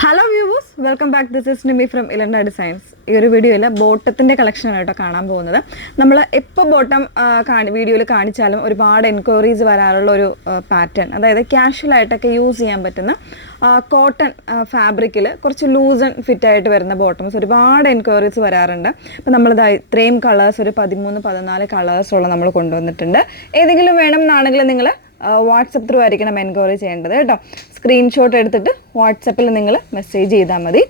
Hello viewers, welcome back. This is Nimi from Ilanda designs. ഈ ഒരു വീഡിയോയിൽ ബോട്ടത്തിൻ്റെ കളക്ഷനാണ് കേട്ടോ കാണാൻ പോകുന്നത്. നമ്മൾ എപ്പോൾ ബോട്ടം വീഡിയോയിൽ കാണിച്ചാലും ഒരുപാട് എൻക്വയറീസ് വരാറുള്ള ഒരു പാറ്റേൺ, അതായത് ക്യാഷ്വലായിട്ടൊക്കെ യൂസ് ചെയ്യാൻ പറ്റുന്ന കോട്ടൺ ഫാബ്രിക്കിൽ കുറച്ച് ലൂസ് ആൻഡ് ഫിറ്റായിട്ട് വരുന്ന ബോട്ടംസ് ഒരുപാട് എൻക്വയറീസ് വരാറുണ്ട്. അപ്പോൾ നമ്മളിത് ഇത്രയും കളേഴ്സ്, ഒരു 13-14 കളേഴ്സുള്ള നമ്മൾ കൊണ്ടുവന്നിട്ടുണ്ട്. ഏതെങ്കിലും വേണം എന്നാണെങ്കിൽ നിങ്ങൾ വാട്സപ്പ് ത്രൂ ആയിരിക്കണം എൻക്വയറി ചെയ്യേണ്ടത് കേട്ടോ. സ്ക്രീൻഷോട്ട് എടുത്തിട്ട് വാട്സപ്പിൽ നിങ്ങൾ മെസ്സേജ് ചെയ്താൽ മതി.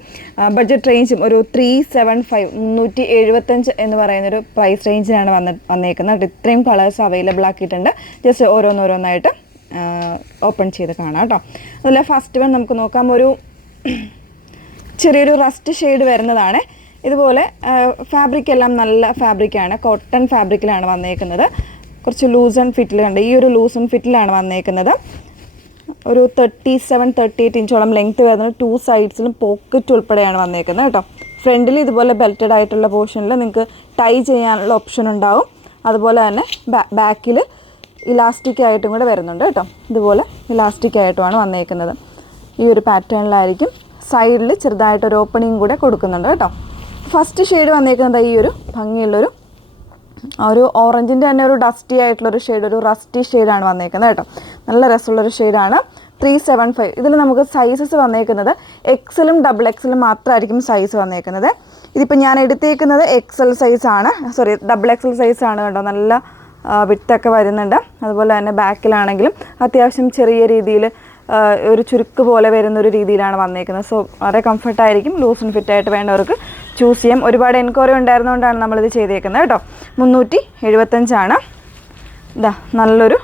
ബഡ്ജറ്റ് റേഞ്ചും ഒരു 375 എന്ന് പറയുന്നൊരു പ്രൈസ് റേഞ്ചിലാണ് വന്നേക്കുന്നത്. ഇത്രയും കളേഴ്സ് അവൈലബിൾ ആക്കിയിട്ടുണ്ട്. ജസ്റ്റ് ഓരോന്നോരോന്നായിട്ട് ഓപ്പൺ ചെയ്ത് കാണാം കേട്ടോ. അതുപോലെ ഫസ്റ്റ് വൺ നമുക്ക് നോക്കാം. ഒരു ചെറിയൊരു റസ്റ്റ് ഷെയ്ഡ് വരുന്നതാണ്. ഇതുപോലെ ഫാബ്രിക് എല്ലാം നല്ല ഫാബ്രിക്കാണ്, കോട്ടൺ ഫാബ്രിക്കിലാണ് വന്നേക്കുന്നത്. കുറച്ച് ലൂസ് ആൻഡ് ഫിറ്റിൽ കണ്ട് ഈ ഒരു ലൂസ് ആൻഡ് ഫിറ്റിലാണ് വന്നേക്കുന്നത്. ഒരു 37-38 ഇഞ്ചോളം ലെങ്ത്ത് വരുന്നത്. 2 സൈഡ്സിലും പോക്കറ്റ് ഉൾപ്പെടെയാണ് വന്നേക്കുന്നത് കേട്ടോ. ഫ്രണ്ടിൽ ഇതുപോലെ ബെൽറ്റഡ് ആയിട്ടുള്ള പോർഷനിൽ നിങ്ങൾക്ക് ടൈ ചെയ്യാനുള്ള ഓപ്ഷൻ ഉണ്ടാവും. അതുപോലെ തന്നെ ബാക്കിൽ ഇലാസ്റ്റിക് ആയിട്ടും കൂടെ വരുന്നുണ്ട് കേട്ടോ. ഇതുപോലെ ഇലാസ്റ്റിക് ആയിട്ടുമാണ് വന്നേക്കുന്നത്. ഈ ഒരു പാറ്റേണിലായിരിക്കും. സൈഡിൽ ചെറുതായിട്ടൊരു ഓപ്പണിങ് കൂടെ കൊടുക്കുന്നുണ്ട് കേട്ടോ. ഫസ്റ്റ് ഷെയ്ഡ് വന്നേക്കുന്നത് ഈ ഒരു ഭംഗിയുള്ളൊരു ഓറഞ്ചിൻ്റെ തന്നെ ഒരു ഡസ്റ്റി ആയിട്ടുള്ളൊരു ഷെയ്ഡ്, ഒരു റസ്റ്റി ഷെയ്ഡാണ് വന്നേക്കുന്നത് കേട്ടോ. നല്ല രസമുള്ളൊരു ഷെയ്ഡാണ്. 375. ഇതിൽ നമുക്ക് സൈസസ് വന്നേക്കുന്നത് എക്സലും XXL മാത്രമായിരിക്കും സൈസ് വന്നേക്കുന്നത്. ഇതിപ്പോൾ ഞാൻ എടുത്തേക്കുന്നത് XL സൈസാണ്, XXL സൈസാണ് കേട്ടോ. നല്ല വിട്ടൊക്കെ വരുന്നുണ്ട്. അതുപോലെ തന്നെ ബാക്കിലാണെങ്കിലും അത്യാവശ്യം ചെറിയ രീതിയിൽ ഒരു ചുരുക്ക് പോലെ വരുന്നൊരു രീതിയിലാണ് വന്നേക്കുന്നത്. സോ വളരെ കംഫർട്ടായിരിക്കും. ലൂസ് ആൻഡ് ഫിറ്റായിട്ട് വേണ്ടവർക്ക് ചൂസ് ചെയ്യാം. ഒരുപാട് എൻക്വയറി ഉണ്ടായിരുന്നുകൊണ്ടാണ് നമ്മളിത് ചെയ്തേക്കുന്നത് കേട്ടോ. 375 ഇതാ നല്ലൊരു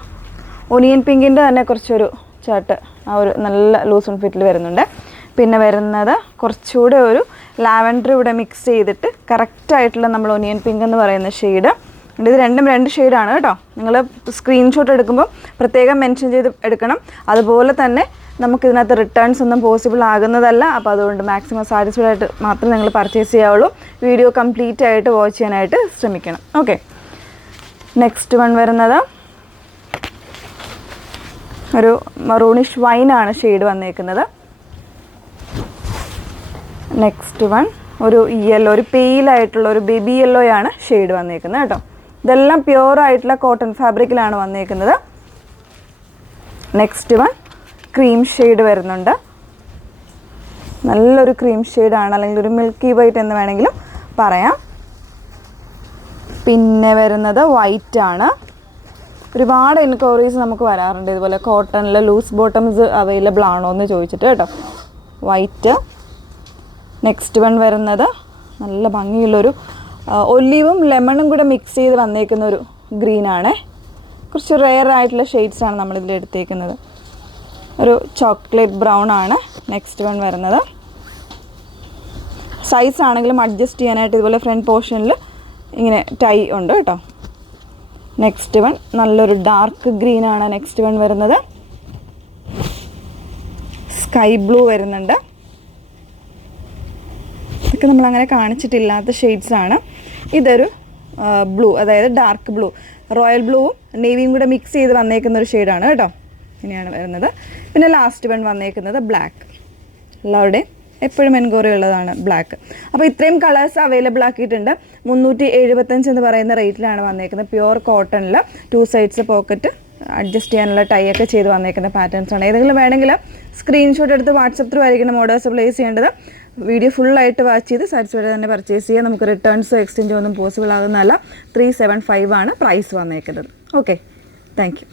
ഒനിയൻ പിങ്കിൻ്റെ തന്നെ കുറച്ചൊരു ചാർട്ട്, ആ ഒരു നല്ല ലൂസ് ആൻഡ് ഫിറ്റിൽ വരുന്നുണ്ട്. പിന്നെ വരുന്നത് കുറച്ചുകൂടെ ഒരു ലാവൻഡർ ഇവിടെ മിക്സ് ചെയ്തിട്ട് കറക്റ്റായിട്ടുള്ള നമ്മൾ ഒനിയൻ പിങ്ക് എന്ന് പറയുന്ന ഷെയ്ഡ്. ഇത് രണ്ടും 2 ഷെയ്ഡാണ് കേട്ടോ. നിങ്ങൾ സ്ക്രീൻഷോട്ട് എടുക്കുമ്പോൾ പ്രത്യേകം മെൻഷൻ ചെയ്ത് എടുക്കണം. അതുപോലെ തന്നെ നമുക്കിതിനകത്ത് റിട്ടേൺസ് ഒന്നും പോസിബിൾ ആകുന്നതല്ല. അപ്പോൾ അതുകൊണ്ട് മാക്സിമം സാറ്റിസ്ഫൈഡ് ആയിട്ട് മാത്രമേ നിങ്ങൾ പർച്ചേസ് ചെയ്യാവുള്ളൂ. വീഡിയോ കംപ്ലീറ്റ് ആയിട്ട് വാച്ച് ചെയ്യാനായിട്ട് ശ്രമിക്കണം. ഓക്കെ, നെക്സ്റ്റ് വൺ വരുന്നത് ഒരു മറൂണിഷ് വൈനാണ് ഷെയ്ഡ് വന്നേക്കുന്നത്. നെക്സ്റ്റ് വൺ ഒരു യെല്ലോ, ഒരു പെയിലായിട്ടുള്ള ഒരു ബേബി യെല്ലോയാണ് ഷെയ്ഡ് വന്നേക്കുന്നത് കേട്ടോ. ഇതെല്ലാം പ്യുവറായിട്ടുള്ള കോട്ടൺ ഫാബ്രിക്കിലാണ് വന്നേക്കുന്നത്. നെക്സ്റ്റ് വൺ ക്രീം ഷെയ്ഡ് വരുന്നുണ്ട്. നല്ലൊരു ക്രീം ഷെയ്ഡാണ്, അല്ലെങ്കിൽ ഒരു മിൽക്കി വൈറ്റ് എന്ന് വേണമെങ്കിലും പറയാം. പിന്നെ വരുന്നത് വൈറ്റ് ആണ്. ഒരുപാട് എൻക്വയറീസ് നമുക്ക് വരാറുണ്ട് ഇതുപോലെ കോട്ടണിൽ ലൂസ് ബോട്ടംസ് അവൈലബിൾ ആണോ എന്ന് ചോദിച്ചിട്ട് കേട്ടോ. വൈറ്റ്. നെക്സ്റ്റ് വൺ വരുന്നത് നല്ല ഭംഗിയുള്ളൊരു ഒലിവും ലെമണും കൂടെ മിക്സ് ചെയ്ത് വന്നേക്കുന്ന ഒരു ഗ്രീനാണ്. കുറച്ച് റെയർ ആയിട്ടുള്ള ഷെയ്ഡ്സാണ് നമ്മളിതിൽ എടുത്തേക്കുന്നത്. ഒരു ചോക്ലേറ്റ് ബ്രൗൺ ആണ് നെക്സ്റ്റ് വൺ വരുന്നത്. സൈസ് ആണെങ്കിലും അഡ്ജസ്റ്റ് ചെയ്യാനായിട്ട് ഇതുപോലെ ഫ്രണ്ട് പോർഷനിൽ ഇങ്ങനെ ടൈ ഉണ്ട് കേട്ടോ. നെക്സ്റ്റ് വൺ നല്ലൊരു ഡാർക്ക് ഗ്രീൻ ആണ് നെക്സ്റ്റ് വൺ വരുന്നത്. സ്കൈ ബ്ലൂ വരുന്നുണ്ട്. ഇതൊക്കെ നമ്മളങ്ങനെ കാണിച്ചിട്ടില്ലാത്ത ഷെയ്ഡ്സാണ്. ഇതൊരു ബ്ലൂ, അതായത് ഡാർക്ക് ബ്ലൂ, റോയൽ ബ്ലൂവും നേവിയും കൂടെ മിക്സ് ചെയ്ത് വന്നേക്കുന്ന ഒരു ഷെയ്ഡാണ് കേട്ടോ. ഇങ്ങനെയാണ് വരുന്നത്. പിന്നെ ലാസ്റ്റ് വൺ വന്നേക്കുന്നത് ബ്ലാക്ക്. എല്ലാവരുടെയും എപ്പോഴും എൻക്വയറി ഉള്ളതാണ് ബ്ലാക്ക്. അപ്പോൾ ഇത്രയും കളേഴ്സ് അവൈലബിൾ ആക്കിയിട്ടുണ്ട്. 375 എന്ന് പറയുന്ന റേറ്റിലാണ് വന്നേക്കുന്നത്. പ്യുവർ കോട്ടണിൽ 2 സൈഡ്സ് പോക്കറ്റ് അഡ്ജസ്റ്റ് ചെയ്യാനുള്ള ടൈ ഒക്കെ ചെയ്ത് വന്നേക്കുന്ന പാറ്റേൺസാണ്. ഏതെങ്കിലും വേണമെങ്കിൽ സ്ക്രീൻഷോട്ട് എടുത്ത് വാട്സപ്പ് ത്രൂ ആയിരിക്കണം ഓർഡേഴ്സ് പ്ലേസ് ചെയ്യേണ്ടത്. വീഡിയോ ഫുള്ളായിട്ട് വാച്ച് ചെയ്ത് സാറ്റിസ്ഫൈഡ് തന്നെ പർച്ചേസ് ചെയ്യുക. നമുക്ക് റിട്ടേൺസോ എക്സ്ചേഞ്ചോ ഒന്നും പോസിബിൾ ആകുന്നതല്ല. 375 ആണ് പ്രൈസ് വന്നേക്കുന്നത്. Okay, thank you.